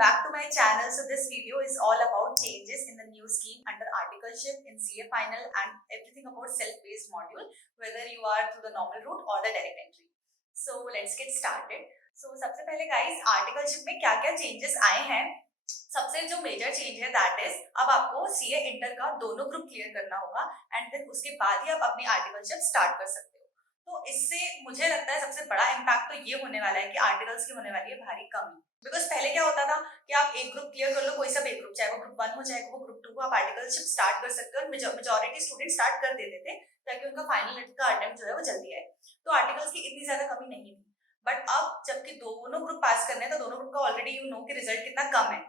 back to my channel. So this video is all about changes in the new scheme under articleship in CA final and everything about self-paced module, whether you are through the normal route or the direct entry. So let's get started. So सबसे पहले guys articleship में क्या क्या changes आए हैं. सबसे जो major change है दैट इज अब आपको सीए इंटर का दोनों ग्रुप क्लियर करना होगा एंड देन उसके बाद ही आप अपनी आर्टिकलशिप स्टार्ट कर सकते हो. तो इससे मुझे लगता है सबसे बड़ा इम्पैक्ट तो ये होने वाला है कि आर्टिकल्स की होने वाली है भारी कमी. बिकॉज पहले क्या होता था कि आप एक ग्रुप क्लियर कर लो, कोई सब एक ग्रुप, चाहे वो ग्रुप 1 हो चाहे वो ग्रुप 2 हो, आप आर्टिकलशिप स्टार्ट कर सकते हो. और मेजॉरिटी स्टूडेंट स्टार्ट कर देते थे ताकि उनका फाइनल का अटेम्प्ट जो है वो जल्दी आए. तो आर्टिकल्स की इतनी ज्यादा कमी नहीं थी. बट अब जबकि दोनों ग्रुप पास करने हैं तो दोनों ग्रुप का ऑलरेडी यू नो कि रिजल्ट कितना कम है.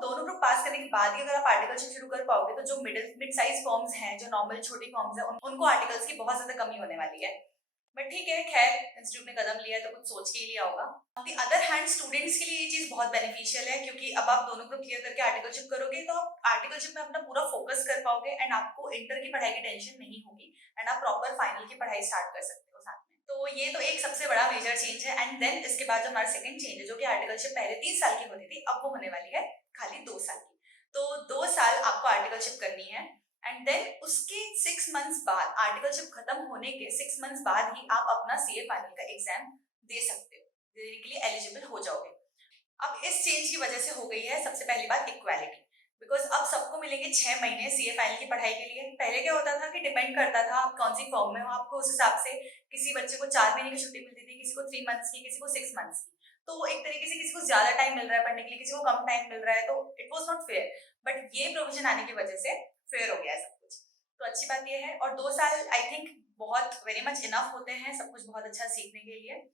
दोनों ग्रुप पास करने के बाद ही अगर आप आर्टिकलशिप शुरू कर पाओगे तो जो मिड साइज फॉर्म्स हैं, जो नॉर्मल छोटी फॉर्म्स हैं, उनको आर्टिकल्स की बहुत ज्यादा कमी होने वाली है. बट ठीक है, खैर इंस्टीट्यूट ने कदम लिया है तो कुछ सोच के ही लिया होगा. On the other hand students के लिए ये चीज बहुत बेनिफिशियल है क्योंकि अब आप दोनों ग्रुप क्लियर करके आर्टिकलशिप करोगे तो आप आर्टिकलशिप में अपना पूरा फोकस कर पाओगे एंड आपको इंटर की पढ़ाई की टेंशन नहीं होगी एंड आप प्रॉपर फाइनल की पढ़ाई स्टार्ट कर सकते हो साथ में. तो ये तो एक सबसे बड़ा मेजर चेंज है. एंड देन इसके बाद जो हमारा सेकंड चेंज है, जो कि आर्टिकलशिप पहले 3 साल की होती थी, अब वो होने वाली है खाली 2 साल की. तो 2 साल आपको आर्टिकलशिप करनी है एंड देन उसके 6 मंथ्स बाद, आर्टिकलशिप खत्म होने के 6 मंथ्स बाद ही आप अपना सीए फाइनल का एग्जाम दे सकते हो, देने के लिए एलिजिबल हो जाओगे. अब इस चेंज की वजह से हो गई है सबसे पहली बात इक्वालिटी. बिकॉज अब सबको मिलेंगे 6 महीने सीए फाइनल की पढ़ाई के लिए. पहले क्या होता था कि डिपेंड करता था आप कौन सी फॉर्म में हो, आपको उस हिसाब से किसी बच्चे को 4 महीने की छुट्टी मिलती थी, किसी को 3 मंथ्स की, किसी को 6 मंथ्स की. तो एक तरीके से किसी को ज्यादा टाइम मिल रहा है पढ़ने के लिए, किसी को कम टाइम मिल रहा है, तो it was not fair. But ये प्रोविजन आने की वजह से फेयर हो गया है सब कुछ. तो अच्छी बात ये है. और 2 साल आई थिंक बहुत वेरी मच इनफ होते हैं सब कुछ बहुत अच्छा सीखने के लिए.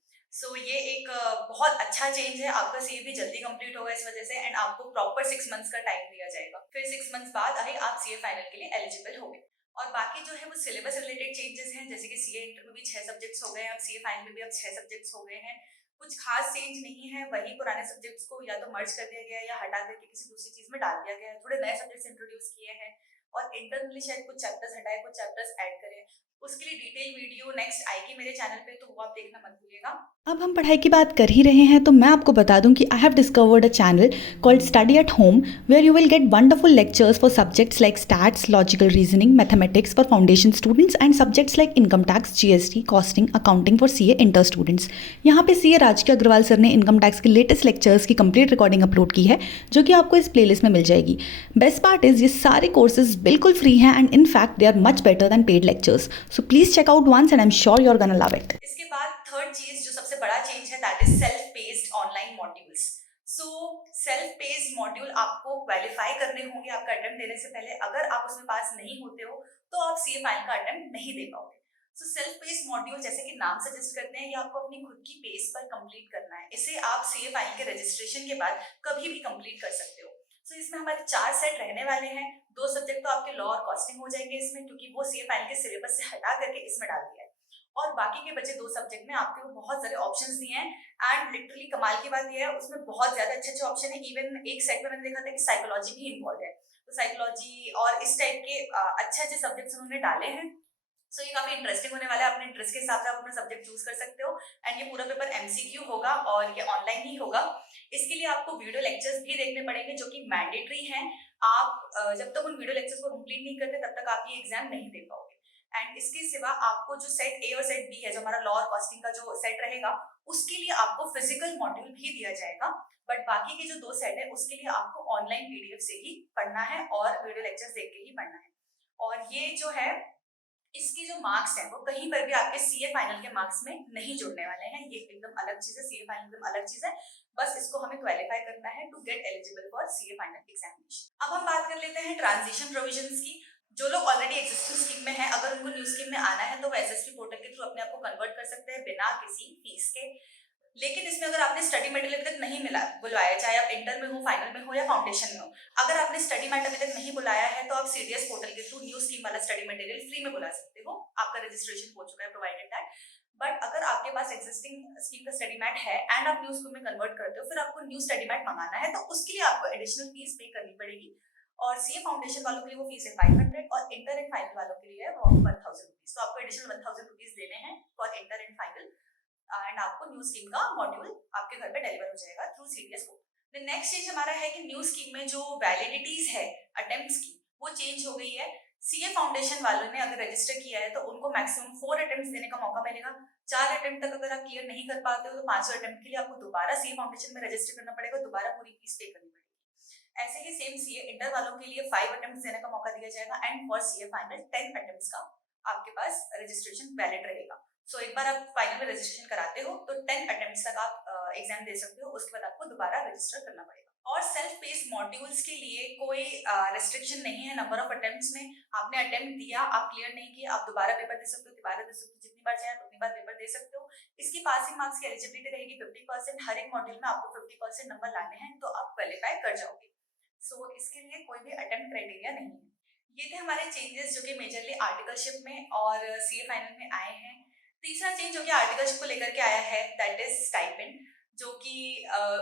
ये एक बहुत अच्छा चेंज है. आपका सीए भी जल्दी कंप्लीट होगा इस वजह से एंड आपको प्रॉपर 6 मंथ्स का टाइम दिया जाएगा. फिर 6 मंथ्स बाद ही आप सीए फाइनल के लिए एलिजिबल होंगे. और बाकी जो है वो सिलेबस रिलेटेड चेंजेस हैं, जैसे कि सीए इंटर में भी 6 सब्जेक्ट्स हो गए हैं, अब सीए फाइनल में भी अब 6 सब्जेक्ट्स हो गए हैं. कुछ खास चेंज नहीं है, वही पुराने सब्जेक्ट्स को या तो मर्ज कर दिया गया है या हटा करके किसी दूसरी चीज में डाल दिया गया है. थोड़े नए सब्जेक्ट्स इंट्रोड्यूस किए हैं और इंटरनली शायद कुछ चैप्टर्स हटाए, कुछ चैप्टर्स ऐड करें. उसके लिए डिटेल वीडियो नेक्स्ट आएगी मेरे चैनल पे, तो वो आप देखना मत भूलिएगा. अब हम पढ़ाई की बात कर ही रहे हैं तो मैं आपको बता दूं कि I have discovered a channel called study at home where you will get wonderful lectures for subjects like stats, logical reasoning, mathematics for foundation students and subjects like income tax, GST, costing, accounting for CA inter students. यहाँ पे CA Rajkiya Agarwal sir ने income tax के latest lectures की complete recording upload की है जो कि आपको इस प्लेलिस्ट में मिल जाएगी. बेस्ट पार्ट इज ये सारे कोर्सेज बिल्कुल फ्री हैं and in fact they are much better than paid lectures. So please check out once and I am sure you are gonna love it. इसके बाद थर्ड चीज जो सबसे बड़ा चेंज है that is self paced online modules. Self paced module आपको qualify करने होंगे आपका अटेम्प्ट देने से पहले. अगर आप उसमें पास नहीं होते हो तो आप सीए फाइनल का अटेम्प्ट नहीं दे पाओगे. सेल्फ पेस्ड मॉड्यूल जैसे कि नाम सजेस्ट करते हैं, ये आपको अपनी खुद की पेस पर कंप्लीट करना है. इसे आप सीए फाइनल के रजिस्ट्रेशन के बाद कभी भी कंप्लीट कर सकते हो. इसमें हमारे 4 सेट रहने वाले हैं. 2 सब्जेक्ट तो आपके लॉ और कॉस्टिंग हो जाएंगे इसमें, क्योंकि वो सीए फाइनल के सिलेबस से हटा करके इसमें डाल दिया है. और बाकी के बचे 2 सब्जेक्ट में आपको बहुत सारे ऑप्शंस दिए हैं एंड लिटरली कमाल की बात यह है उसमें बहुत ज्यादा अच्छे अच्छे ऑप्शन है. इवन एक सेट में मैंने देखा था कि साइकोलॉजी भी इन्वॉल्व है, तो साइकोलॉजी और इस टाइप के अच्छे अच्छे सब्जेक्ट्स उन्होंने डाले हैं. ये काफी इंटरेस्टिंग होने वाला है. अपने इंटरेस्ट के हिसाब से आप अपना सब्जेक्ट चूज कर सकते हो एंड ये पूरा पेपर एमसीक्यू होगा और ये ऑनलाइन ही होगा. इसके लिए आपको वीडियो लेक्चर्स भी देखने पड़ेंगे जो कि मैंडेटरी हैं. आप जब तक उन वीडियो लेक्चर्स को कंप्लीट नहीं करते तब तक आप ये एग्जाम नहीं दे पाओगे. एंड इसके सिवा आपको जो सेट ए और सेट बी है, जो हमारा लॉ और कॉस्टिंग का जो सेट रहेगा, उसके लिए आपको फिजिकल मॉड्यूल भी दिया जाएगा. बट बाकी के जो 2 सेट है उसके लिए आपको ऑनलाइन पीडीएफ से ही पढ़ना है और वीडियो लेक्चर्स देख के ही पढ़ना है. और ये जो है इसके जो मार्क्स हैं वो कहीं पर भी आपके सीए फाइनल के मार्क्स में नहीं जुड़ने वाले हैं. ये एकदम अलग चीज है, सीए फाइनल एकदम अलग चीज है. बस इसको हमें क्वालिफाई करना है to get eligible for CA final examination. अब हम बात कर लेते हैं ट्रांजिशन प्रोविजंस की. जो लोग ऑलरेडी एग्जिस्टिंग स्कीम में है, अगर उनको न्यू स्कीम में आना है तो वो एसएसपी पोर्टल के थ्रू अपने आप को कन्वर्ट कर सकते हैं बिना किसी फीस के. लेकिन इसमें अगर आपने स्टडी मटेरियल अभी तक नहीं मिला बुलवाया, चाहे आप इंटर में हो, फाइनल में हो या फाउंडेशन में हो, अगर आपने स्टडी मैट अभी तक नहीं बुलाया है तो आप सीडीएस पोर्टल के थ्रू न्यू स्कीम वाला स्टडी मटेरियल फ्री में बुला सकते हो. आपका रजिस्ट्रेशन हो चुका है प्रोवाइडेड दैट. बट अगर आपके पास एग्जिस्टिंग स्कीम का स्टडी मैट है एंड आप न्यू स्कीम में कन्वर्ट करते हो, फिर आपको न्यू स्टडी मैट मंगाना है तो उसके लिए आपको एडिशनल फीस पे करनी पड़ेगी. और सीए फाउंडेशन वालों के लिए वो फीस है 500 और इंटर एंड फाइनल वालों के लिए है वो 1000 रुपीज. तो आपको एडिशनल 1000 रुपीज देने हैं for inter and final and आपको न्यू स्कीम का मॉड्यूल आपके घर पे डिलीवर हो जाएगा through CDS portal. The next change हमारा है कि न्यू स्कीम में जो वैलिडिटीज है अटेम्प्ट्स की वो चेंज हो गई है। सीए फाउंडेशन वालों ने अगर रजिस्टर किया है तो उनको मैक्सिमम 4 अटेम्प्ट्स देने का मौका मिलेगा। 4 अटेम्प्ट तक अगर आप क्लियर नहीं कर पाते हो तो 5वें अटेम्प्ट के लिए आपको दोबारा सीए फाउंडेशन में रजिस्टर करना पड़ेगा, दोबारा पूरी फीस पे करनी पड़ेगी। ऐसे ही सेम सीए इंटर वालों के लिए 5 अटेम्प्ट्स देने का मौका दिया जाएगा and for CA final 10 attempts का आपके पास रजिस्ट्रेशन वैलिड रहेगा। सो एक बार आप फाइनल में रजिस्ट्रेशन कराते हो तो 10 अटेम्प्ट्स तक आप एग्जाम दे सकते हो, उसके बाद आपको दोबारा रजिस्टर करना पड़ेगा। और सेल्फ बेस्ड मॉड्यूल्स के लिए कोई रेस्ट्रिक्शन नहीं है नंबर ऑफ अटेम्प्ट्स में। आपने अटेम्प्ट दिया, आप क्लियर नहीं किया, आप दोबारा पेपर दे सकते हो, दोबारा दे सकते हो, जितनी बार चाहे उतनी बार पेपर दे सकते हो। इसकी पासिंग मार्क्स की एलिजिबिलिटी रहेगी 50%। हर एक मॉड्यूल में आपको 50% नंबर लाने हैं तो आप क्वालिफाई कर जाओगे। सो इसके लिए कोई भी अटेम्प्ट क्राइटेरिया नहीं है। ये थे हमारे चेंजेस जो कि मेजरली आर्टिकलशिप में और सीए फाइनल में आए हैं। तीसरा चेंज जो कि आर्टिकलशिप को लेकर के आया है दैट इज स्टाइपेंड, जो कि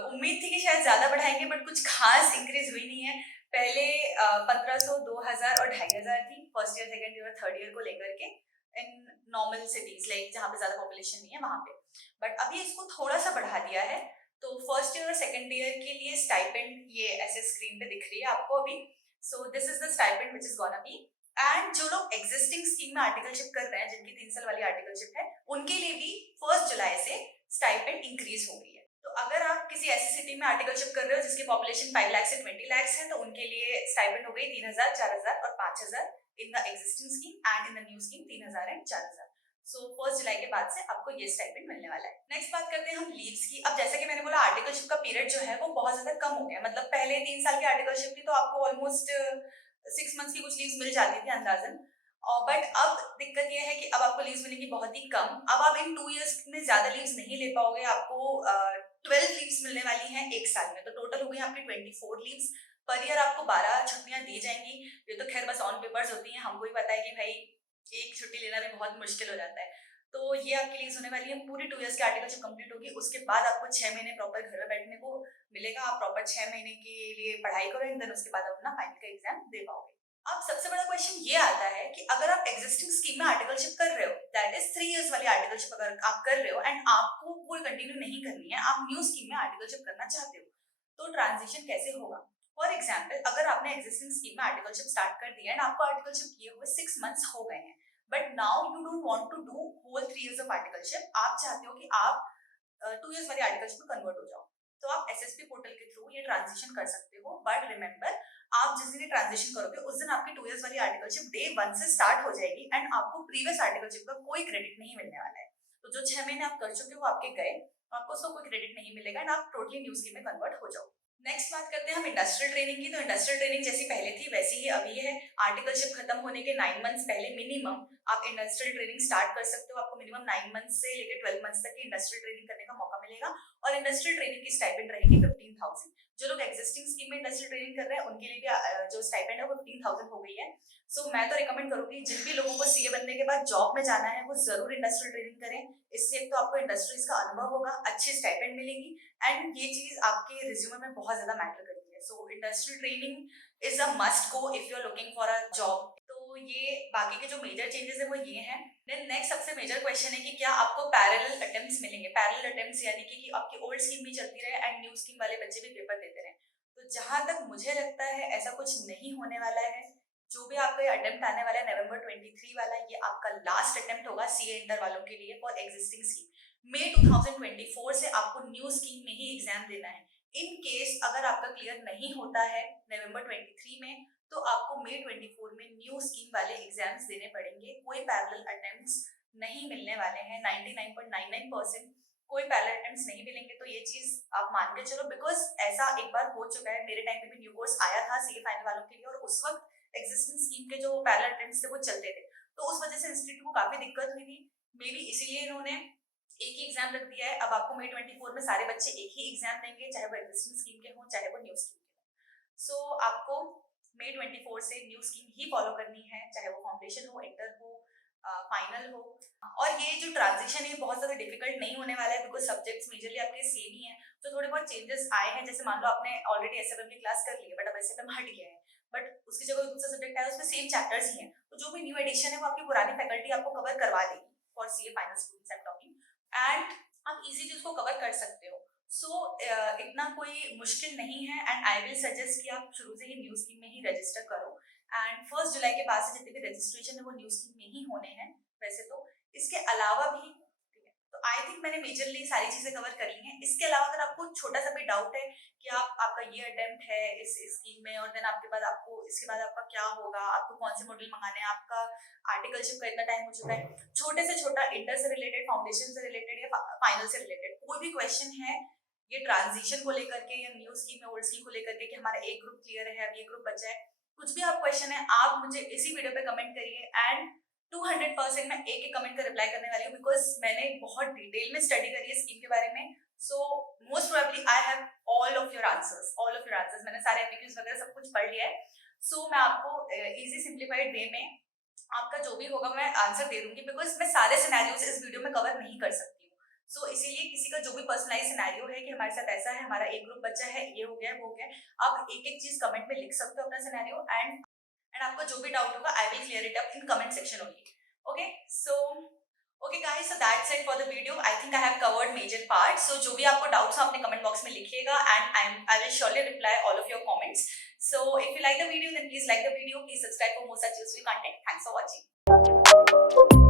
उम्मीद थी कि शायद ज्यादा बढ़ाएंगे बट कुछ खास इंक्रीज हुई नहीं है। पहले 1500, 2000 और 2500 थी फर्स्ट ईयर, सेकंड ईयर और थर्ड ईयर को लेकर के इन नॉर्मल सिटीज लाइक जहाँ पे ज्यादा पॉपुलेशन नहीं है वहां पे। बट अभी इसको थोड़ा सा बढ़ा दिया है। तो फर्स्ट ईयर और सेकंड ईयर के लिए स्टाइपेंड ये ऐसे स्क्रीन पे दिख रही है आपको अभी। So this is the stipend which is gonna be. And जो लोग एग्जिस्टिंग स्कीम में आर्टिकलशिप कर रहे हैं, जिनकी 3 साल वाली आर्टिकलशिप है, उनके लिए भी 1 जुलाई से स्टाइपेंड इंक्रीज हो गई है। तो अगर आप किसी ऐसी सिटी में आर्टिकलशिप कर रहे हो जिसकी पॉपुलेशन 5 लाख से 20 लाख है तो उनके लिए स्टाइपेंड हो गई 3000, 4000 और 5000 in the existing scheme and in the new scheme 3000 and 4000। सो 1 जुलाई के बाद से आपको ये स्टाइपेंड मिलने वाला है। नेक्स्ट बात करते हैं हम लीव्स की। अब जैसे कि मैंने बोला आर्टिकलशिप का पीरियड जो है वो बहुत ज्यादा कम हो गया। मतलब पहले 3 साल की आर्टिकलशिप थी तो आपको ऑलमोस्ट 6 मंथ्स की कुछ लीव्स मिल जाती थी अंदाजन। और बट अब दिक्कत ये है कि अब आपको लीव्स मिलेंगी बहुत ही कम। अब आप इन 2 इयर्स में ज्यादा लीव्स नहीं ले पाओगे। आपको 12 लीव्स मिलने वाली हैं एक साल में, तो टोटल हो गई आपकी 24 लीव्स। पर ईयर आपको 12 छुट्टियां दी जाएंगी। ये तो खैर बस ऑन पेपर्स होती हैं, हमको ही पता है कि भाई एक छुट्टी लेना भी बहुत मुश्किल हो जाता है। तो ये आपकी लीव्स होने वाली है। पूरी 2 इयर्स की आर्टिकलशिप कंप्लीट होगी, उसके बाद आपको 6 महीने प्रॉपर घर में बैठने को मिलेगा। आप प्रॉपर 6 महीने के लिए पढ़ाई करो एंड देन उसके बाद आप अपना फाइनल का एग्जाम दे पाओगे। अब सबसे बड़ा क्वेश्चन ये आता है कि अगर आप एग्जिस्टिंग स्कीम में आर्टिकलशिप कर रहे हो, दैट इज 3 इयर्स वाली आर्टिकलशिप अगर आप कर रहे हो एंड आपको वो कंटिन्यू नहीं करनी है, आप न्यू स्कीम में आर्टिकलशिप करना चाहते हो, तो ट्रांजिशन कैसे होगा? फॉर एग्जाम्पल, अगर आपने एग्जिस्टिंग स्कीम में आर्टिकलशिप स्टार्ट कर दिया एंड आपको आर्टिकलशिप किए हुए 6 मंथ्स हो गए हैं, but now you don't want to do whole 3 years of articleship, आप चाहते हो कि आप 2 इयर्स वाली आर्टिकलशिप में कन्वर्ट हो जाओ, तो आप एसएसपी पोर्टल के थ्रू ये ट्रांजिशन कर सकते हो। बट रिमेंबर, आप जिस दिन ट्रांजिशन करोगे उस दिन आपकी 2 इयर्स वाली आर्टिकलशिप डे 1 से स्टार्ट हो जाएगी एंड आपको प्रीवियस आर्टिकलशिप का कोई क्रेडिट नहीं मिलने वाला है। तो जो 6 महीने आप कर चुके हो आपके गए, आपको उसका कोई क्रेडिट नहीं मिलेगा एंड आप टोटली न्यू स्कीम में कन्वर्ट हो जाओ। नेक्स्ट बात करते हैं हम इंडस्ट्रियल ट्रेनिंग की। तो इंडस्ट्रियल ट्रेनिंग जैसी पहले थी वैसी ही अभी है। आर्टिकलशिप खत्म होने के 9 मंथ्स पहले मिनिमम आप इंडस्ट्रियल ट्रेनिंग स्टार्ट कर सकते हो। आपको मिनिमम 9 मंथ्स से लेकर 12 मंथ्स तक की इंडस्ट्रियल ट्रेनिंग करने का मौका मिलेगा और इंडस्ट्रियल ट्रेनिंग की स्टाइपेंड रहेगी 15,000। जो लोग एक्जिस्टिंग स्कीम में इंडस्ट्रियल ट्रेनिंग कर रहे हैं उनके लिए भी जो स्टाइपेंड है वो 15,000 हो गई है। सो मैं तो रिकमेंड करूंगी जिन भी लोगों को सीए बनने के बाद जॉब में जाना है वो जरूर इंडस्ट्रियल ट्रेनिंग करें। इससे एक तो आपको इंडस्ट्रीज का अनुभव होगा, अच्छी स्टाइपेंड मिलेगी एंड ये चीज आपके रिज्यूमे में बहुत ज्यादा मैटर करती है। So industrial training is a must go if you are looking for a job. तो ये बाकी के जो मेजर चेंजेस है वो ये हैं। देन नेक्स्ट सबसे मेजर क्वेश्चन है कि क्या आपको पैरेलल अटेम्प्ट्स मिलेंगे। पैरेलल अटेम्प्ट्स यानी कि आपकी ओल्ड स्कीम भी चलती रहे एंड न्यू स्कीम वाले बच्चे भी पेपर देते रहे। तो जहां तक मुझे लगता है ऐसा कुछ नहीं होने वाला है। जो भी आपका ये अटेम्प्ट आने वाला है नवंबर 23 वाला, ये आपका लास्ट अटेम्प्ट होगा सीए इंटर वालों के लिए फॉर एग्जिस्टिंग स्कीम। मई 2024 से आपको न्यू स्कीम में ही एग्जाम देना है। इन केस अगर आपका क्लियर नहीं होता है नवंबर 23 में, तो आपको मई 24 में न्यू स्कीम वाले एग्जाम्स देने पड़ेंगे। कोई पैरेलल अटेम्प्ट्स नहीं मिलने वाले हैं। 99.99% कोई पैरेलल अटेम्प्ट्स नहीं मिलेंगे। तो ये चीज आप मान के चलो, बिकॉज ऐसा एक बार हो चुका है। मेरे टाइम पे भी न्यू कोर्स आया था सीए फाइनल वालों के लिए और उस वक्त एग्जिस्टिंग स्कीम के जो पैरेलल अटेम्प्ट्स थे वो चलते थे, तो उस वजह से इंस्टीट्यूट को काफी दिक्कत हुई थी। मे बी इसीलिए इन्होंने एक ही एग्जाम रख दिया है। अब आपको मई 24 में सारे बच्चे एक ही एग्जाम देंगे, चाहे वो एग्जिस्टिंग स्कीम के हों चाहे वो न्यू स्कीम के हों। सो आपको मई 24 से न्यू स्कीम ही फॉलो करनी है, चाहे वो फाउंडेशन हो, इंटर हो, फाइनल हो। और ये जो ट्रांजिशन है बहुत ज्यादा डिफिकल्ट नहीं होने वाला है बिकॉज सब्जेक्ट्स मेजरली आपके सेम ही है। तो थोड़े बहुत चेंजेस आए हैं, जैसे मान लो आपने ऑलरेडी एसएफएम की क्लास कर ली है बट अब एसएफएम हट गया है, बट उसकी जगह दूसरा सब्जेक्ट है, उसमें सेम चैप्टर्स ही हैं। तो जो भी न्यू एडिशन है वो आपकी पुरानी फैकल्टी आपको कवर करवा देगी for CA final students I am talking, and आप इजीली उसको कवर कर सकते हो। सो इतना कोई मुश्किल नहीं है एंड आई विल सजेस्ट कि आप शुरू से ही न्यू स्कीम में ही रजिस्टर करो एंड 1 जुलाई के बाद से जितने भी रजिस्ट्रेशन है वो न्यू स्कीम में ही होने हैं वैसे तो। इसके अलावा भी ठीक है, तो आई थिंक मैंने मेजरली सारी चीजें कवर कर ली हैं। इसके अलावा अगर आपको छोटा सा भी डाउट है कि आपका ये अटेम्प्ट है इस स्कीम में और देन आपके बाद आपको इसके बाद आपका क्या होगा, आपको कौन से मॉड्यूल मंगाने हैं, आपका आर्टिकलशिप का इतना टाइम हो चुका है, छोटे से छोटा इंटर से रिलेटेड, फाउंडेशन से रिलेटेड या फाइनल से रिलेटेड कोई भी क्वेश्चन है ये ट्रांजिशन को लेकर के या न्यू स्कीम में ओल्ड स्कीम को लेकर के कि हमारा एक ग्रुप क्लियर है अब ये ग्रुप बचा है, कुछ भी आप क्वेश्चन है आप मुझे इसी वीडियो पे कमेंट करिए एंड 200% मैं एक एक कमेंट का रिप्लाई करने वाली हूँ बिकॉज मैंने बहुत डिटेल में स्टडी करी है स्कीम के बारे में। So most probably I have all of your answers, मैंने सारे एप्लीकेशंस वगैरह सब कुछ पढ़ लिया है। सो मैं आपको इजी सिंप्लीफाइड वे में आपका जो भी होगा मैं आंसर दे दूंगी बिकॉज मैं सारे सिनेरियोज इस वीडियो में कवर नहीं कर सकती हूँ। सो इसीलिए किसी का जो भी पर्सनलाइज सिनेरियो है कि हमारे साथ ऐसा है, हमारा एक ग्रुप बच्चा है, ये हो गया वो हो गया, आप एक एक चीज कमेंट में लिख सकते हो अपना सिनेरियो एंड आपको जो भी डाउट होगा I will clear it up in comment section only. Okay so okay guys, so that's it for the video. I think I have covered major part. So जो भी आपको डाउट्स हो अपने comment box में लिखिएगा and I will surely reply all of your comments. So if you like the video then please like the video, please subscribe for more such useful content. Thanks for watching.